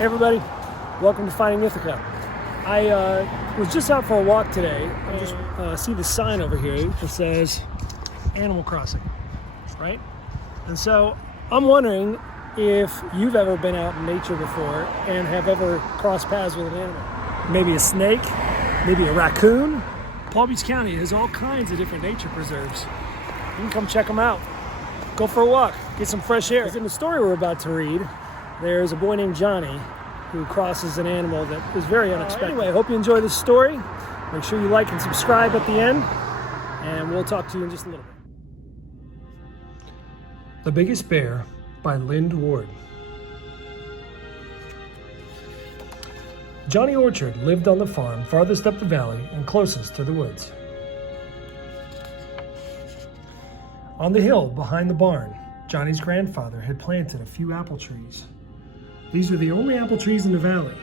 Hey everybody, welcome to Finding Ithaca. I was just out for a walk today and just see the sign over here that says Animal Crossing, right? And so I'm wondering if you've ever been out in nature before and have ever crossed paths with an animal. Maybe a snake, maybe a raccoon. Palm Beach County has all kinds of different nature preserves. You can come check them out. Go for a walk, get some fresh air. In the story we're about to read, there's a boy named Johnny who crosses an animal that is very unexpected. Anyway, I hope you enjoy this story. Make sure you like and subscribe at the end, and we'll talk to you in just a little bit. The Biggest Bear by Lind Ward. Johnny Orchard lived on the farm farthest up the valley and closest to the woods. On the hill behind the barn, Johnny's grandfather had planted a few apple trees. These were the only apple trees in the valley,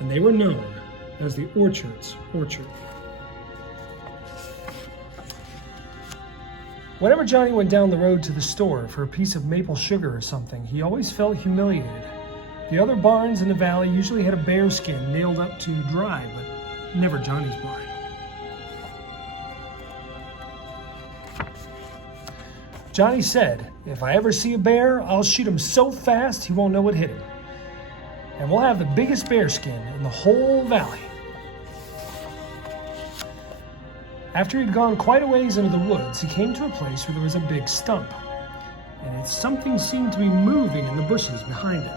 and they were known as the Orchard's Orchard. Whenever Johnny went down the road to the store for a piece of maple sugar or something, he always felt humiliated. The other barns in the valley usually had a bear skin nailed up to dry, but never Johnny's barn. Johnny said, "If I ever see a bear, I'll shoot him so fast he won't know what hit him. And we'll have the biggest bear skin in the whole valley." After he'd gone quite a ways into the woods, he came to a place where there was a big stump, and something seemed to be moving in the bushes behind it.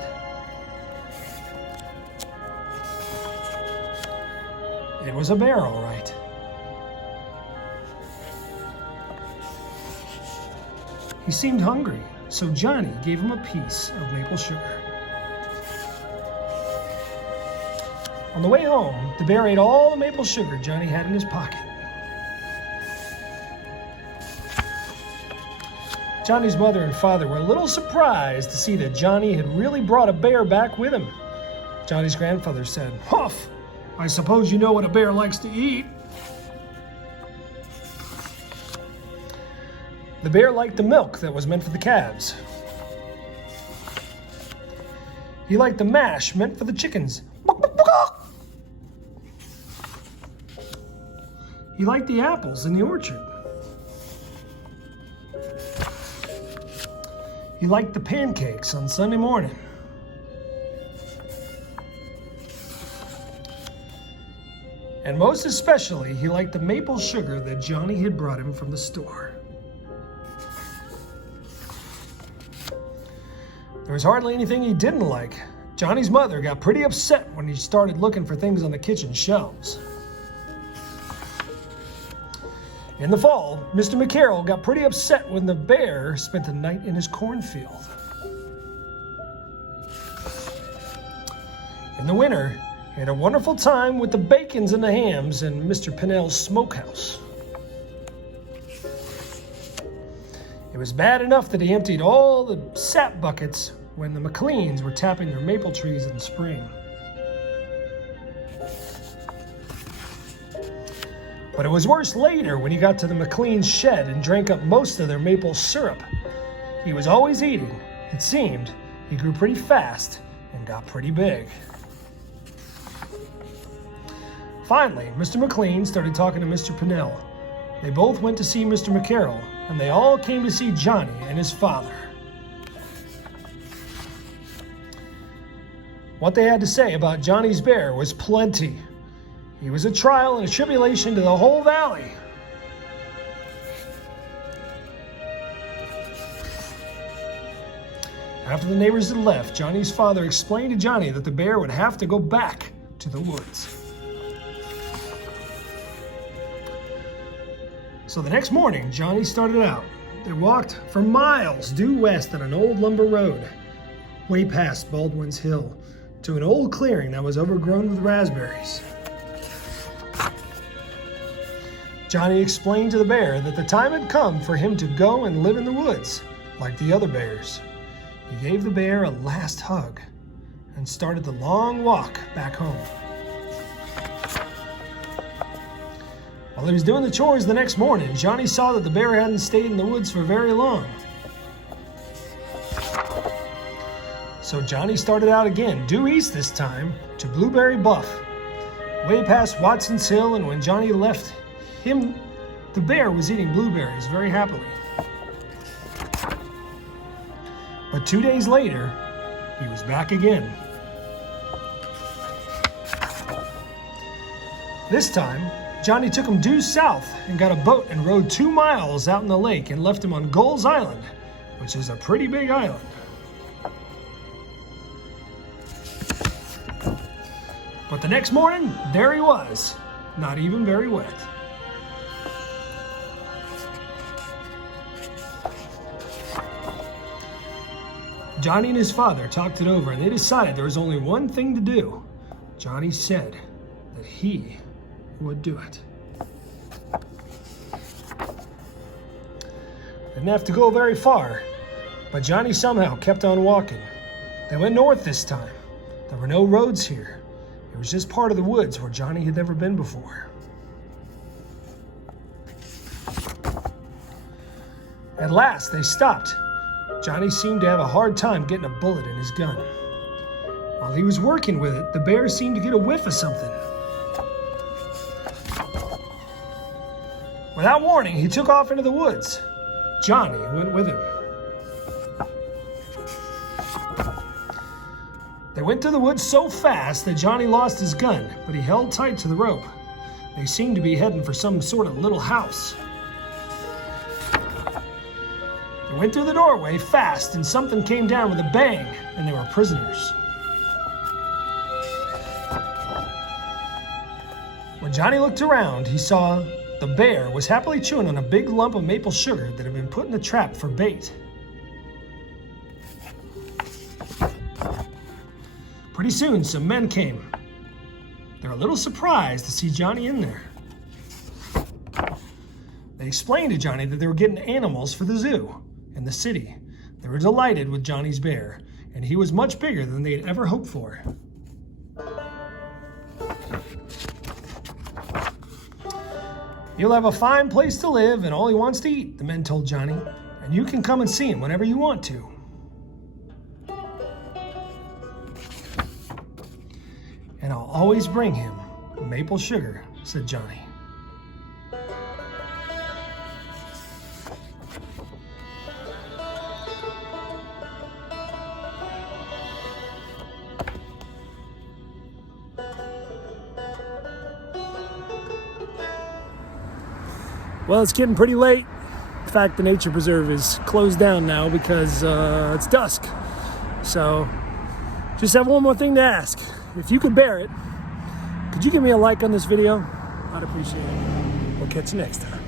It was a bear, all right. He seemed hungry, so Johnny gave him a piece of maple sugar. On the way home, the bear ate all the maple sugar Johnny had in his pocket. Johnny's mother and father were a little surprised to see that Johnny had really brought a bear back with him. Johnny's grandfather said, "Huff, I suppose you know what a bear likes to eat." The bear liked the milk that was meant for the calves. He liked the mash meant for the chickens. He liked the apples in the orchard. He liked the pancakes on Sunday morning. And most especially, he liked the maple sugar that Johnny had brought him from the store. There was hardly anything he didn't like. Johnny's mother got pretty upset when he started looking for things on the kitchen shelves. In the fall, Mr. McCarroll got pretty upset when the bear spent the night in his cornfield. In the winter, he had a wonderful time with the bacons and the hams in Mr. Pinnell's smokehouse. It was bad enough that he emptied all the sap buckets when the McLeans were tapping their maple trees in the spring. But it was worse later when he got to the McLean's shed and drank up most of their maple syrup. He was always eating. It seemed he grew pretty fast and got pretty big. Finally, Mr. McLean started talking to Mr. Pinnell. They both went to see Mr. McCarroll, and they all came to see Johnny and his father. What they had to say about Johnny's bear was plenty. He was a trial and a tribulation to the whole valley. After the neighbors had left, Johnny's father explained to Johnny that the bear would have to go back to the woods. So the next morning, Johnny started out. They walked for miles due west on an old lumber road, way past Baldwin's Hill, to an old clearing that was overgrown with raspberries. Johnny explained to the bear that the time had come for him to go and live in the woods, like the other bears. He gave the bear a last hug and started the long walk back home. While he was doing the chores the next morning, Johnny saw that the bear hadn't stayed in the woods for very long. So So Johnny started out again, due east this time, to Blueberry Buff, way past Watson's Hill, and when Johnny left him, the bear was eating blueberries very happily. But 2 days later, he was back again. This time, Johnny took him due south and got a boat and rowed 2 miles out in the lake and left him on Gull's Island, which is a pretty big island. But the next morning, there he was, not even very wet. Johnny and his father talked it over and they decided there was only one thing to do. Johnny said that he would do it. Didn't have to go very far, but Johnny somehow kept on walking. They went north this time. There were no roads here. It was just part of the woods where Johnny had never been before. At last, they stopped. Johnny seemed to have a hard time getting a bullet in his gun. While he was working with it, the bear seemed to get a whiff of something. Without warning, he took off into the woods. Johnny went with him. They went through the woods so fast that Johnny lost his gun, but he held tight to the rope. They seemed to be heading for some sort of little house. They went through the doorway fast, and something came down with a bang, and they were prisoners. When Johnny looked around, he saw the bear was happily chewing on a big lump of maple sugar that had been put in a trap for bait. Pretty soon, some men came. They were a little surprised to see Johnny in there. They explained to Johnny that they were getting animals for the zoo in the city. They were delighted with Johnny's bear, and he was much bigger than they had ever hoped for. He'll have a fine place to live and all he wants to eat, the men told Johnny, and you can come and see him whenever you want to. And I'll always bring him maple sugar, said Johnny. Well, it's getting pretty late. In fact, the nature preserve is closed down now because it's dusk. So, just have one more thing to ask. If you could bear it, could you give me a like on this video? I'd appreciate it. We'll catch you next time.